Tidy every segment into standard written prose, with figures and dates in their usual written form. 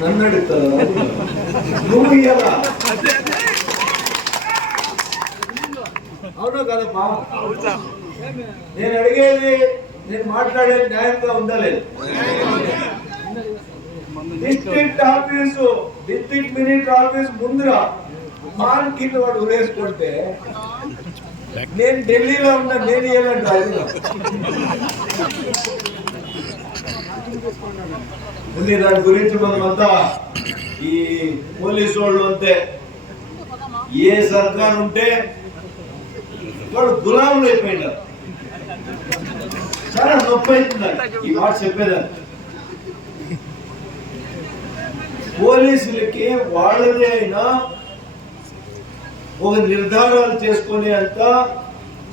నన్ను అడుగుతారు నువ్వు ఇయ్యాలా? అవునా కదమ్మా? నేను అడిగేది, నేను మాట్లాడేది న్యాయంగా ఉందా లేదు? District office, district minister office ముందురా మాన్ కింద వాడు ఉరేసుకుంటే నేను ఢిల్లీలో ఉన్నా, నేను ఏమంటా దాని గురించి మనమంతా ఈ పోలీసు వాళ్ళు అంతే, ఏ సర్కార్ ఉంటే వాడు గులాములు అయిపోయినారు. చాలా నొప్పి అవుతుందండి ఈ మాట చెప్పేదాన్ని. పోలీసులకి వాళ్ళదే అయినా ఒక నిర్ధారాలు చేసుకునే అంత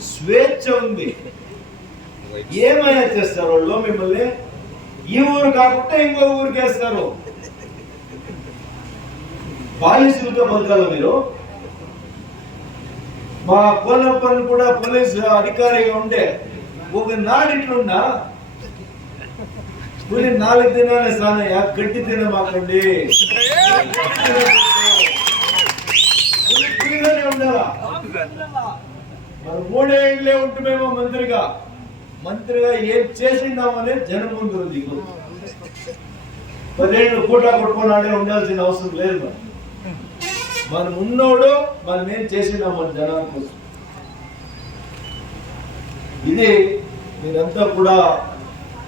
స్వేచ్ఛ ఉంది. ఏమైనా చేస్తారు వాళ్ళు, మిమ్మల్ని ఈ ఊరు కాకుండా ఇంకో ఊరికి వేస్తారు. బాలిసులతో బతకాల మీరు. మా కోనప్పని కూడా పోలీసు అధికారిగా ఉండే ఒక నాడిట్లున్నా వీళ్ళు 4 దినాలే సానయ్య, గడ్డి తినమాకండి ఉండాలా. మరి 3 ఏళ్ళే ఉంటుమేమో మంత్రిగా ఏం చేసిందామనే జనం ముందు దిగు. 10 ఏళ్ళు కూటా కొట్టుకున్నాడే ఉండాల్సిన అవసరం లేదు. మనం ఉన్నోడు మనం ఏం చేసినామని జనాల కోసం. ఇది మీరంతా కూడా,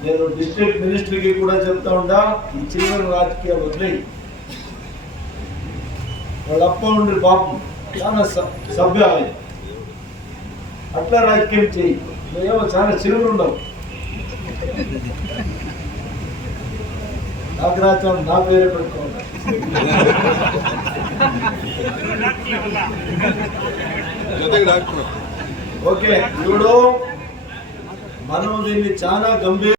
నేను డిస్ట్రిక్ట్ మినిస్టర్కి కూడా చెప్తా ఉంటా, ఈ చిన్న రాజకీయాలు వదిలేయి. వాళ్ళ అప్ప ఉండి పాపం చాలా సభ్యాలయం, అట్లా రాజకీయం చేయి. నువ్వేమో చాలా చిరువులు ఉండవు. నాకు రాజ్యం నా పేరే పెట్టుకోండి. ఓకే, ఇప్పుడు మనం దీన్ని చాలా గంభీర